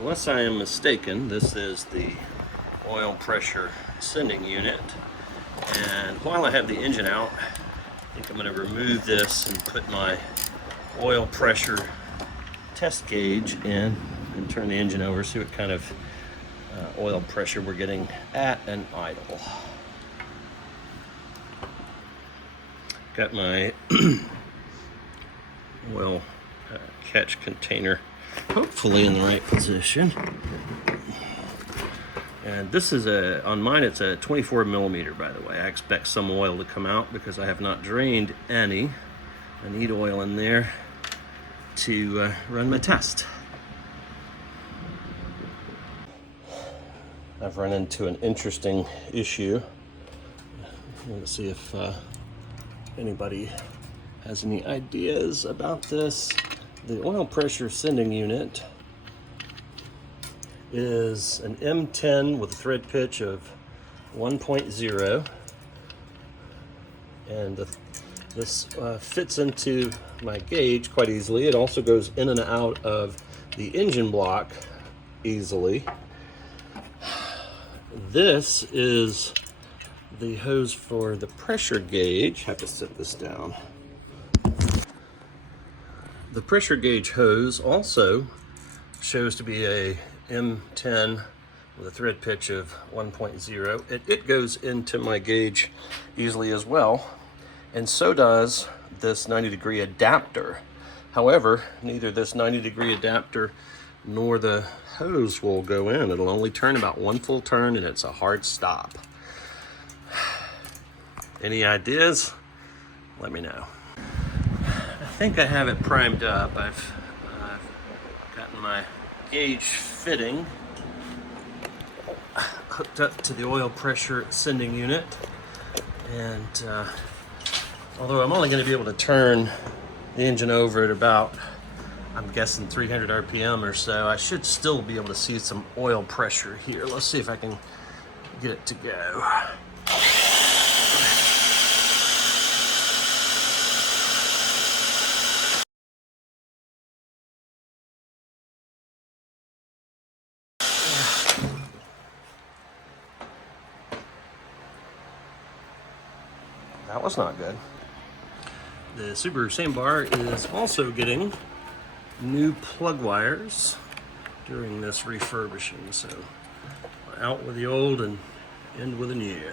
Unless I am mistaken, this is the oil pressure sending unit. And while I have the engine out, I think I'm going to remove this and put my oil pressure test gauge in and turn the engine over, see what kind of oil pressure we're getting at an idle. Got my oil catch container hopefully in the right position. And this is on mine it's a 24 millimeter, by the way. I expect some oil to come out because I have not drained any. I need oil in there to run my test. I've run into an interesting issue. Let's see if anybody has any ideas about this. The oil pressure sending unit is an M10 with a thread pitch of 1.0, and this fits into my gauge quite easily. It also goes in and out of the engine block easily. This is the hose for the pressure gauge. Have to set this down. The pressure gauge hose also shows to be a M10 with a thread pitch of 1.0. It goes into my gauge easily as well, and so does this 90-degree adapter. However, neither this 90-degree adapter nor the hose will go in. It'll only turn about one full turn, and it's a hard stop. Any ideas? Let me know. I think I have it primed up. I've gotten my gauge fitting hooked up to the oil pressure sending unit, and although I'm only going to be able to turn the engine over at about, I'm guessing 300 RPM or so, I should still be able to see some oil pressure here. Let's see if I can get it to go. That was not good. The Subaru Sambar is also getting new plug wires during this refurbishing, so out with the old and in with the new.